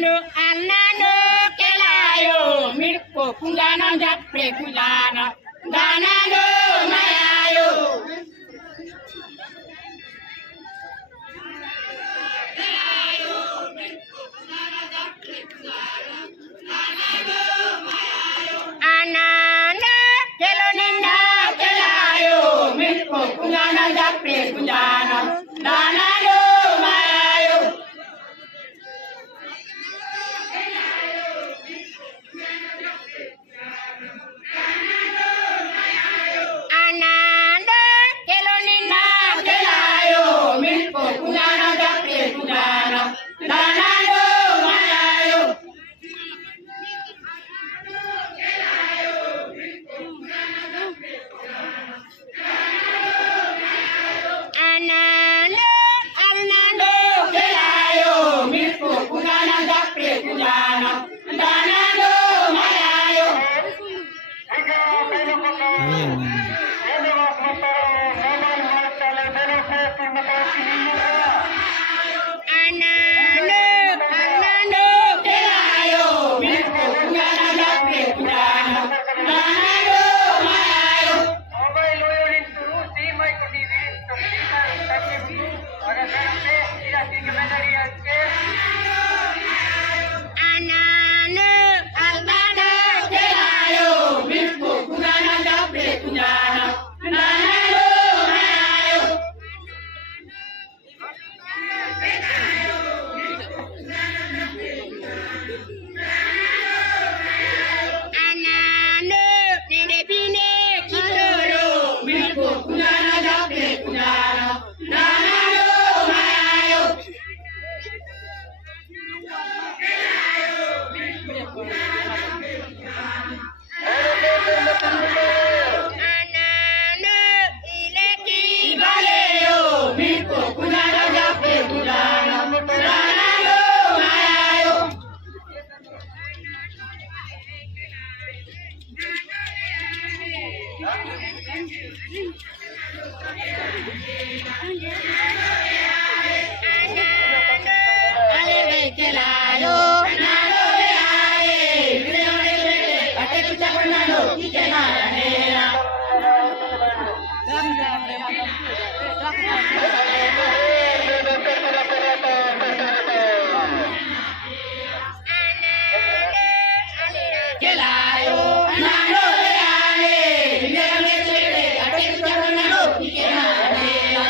Anano kelayo mirko kungana japre kungana danano mayayo anana keloninda kelayo mirko kungana japre kungana danano mayayo ananda keloninda kelayo mirko kungana japre kungana danano mayayo ananda anando kelayo mirko kungana japre kungana danano mayayo anando anando kelayo mirko kungana japre kungana danano mayayo anano ananda kelayo mirko kungana japre kungana danano mayayo anano nene bine kitoro mirko kungana japre kungana danano mayayo anano ileki baleyo mirko kungana japre kungana danano mayayo aleve kelayo anano leaye leone lele ate kucha konano kikena nera kelayo anano leaye leone lele ate kucha konano kikena nera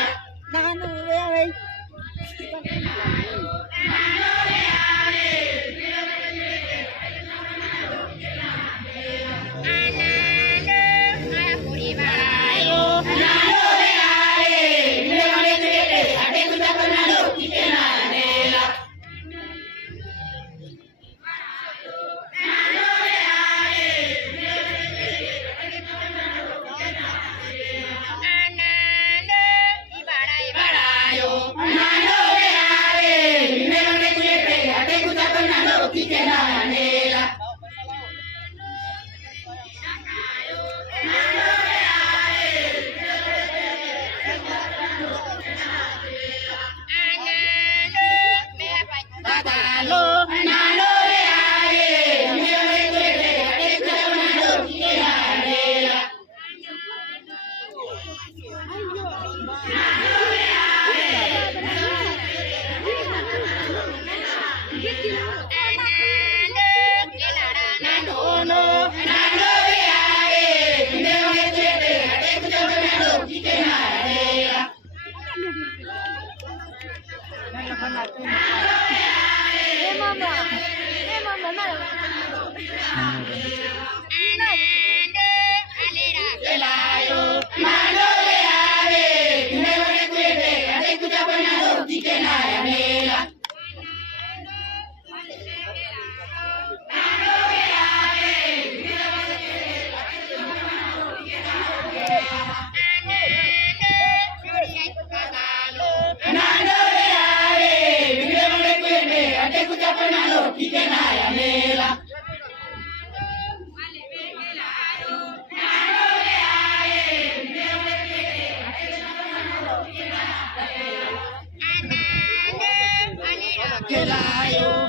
Kelayo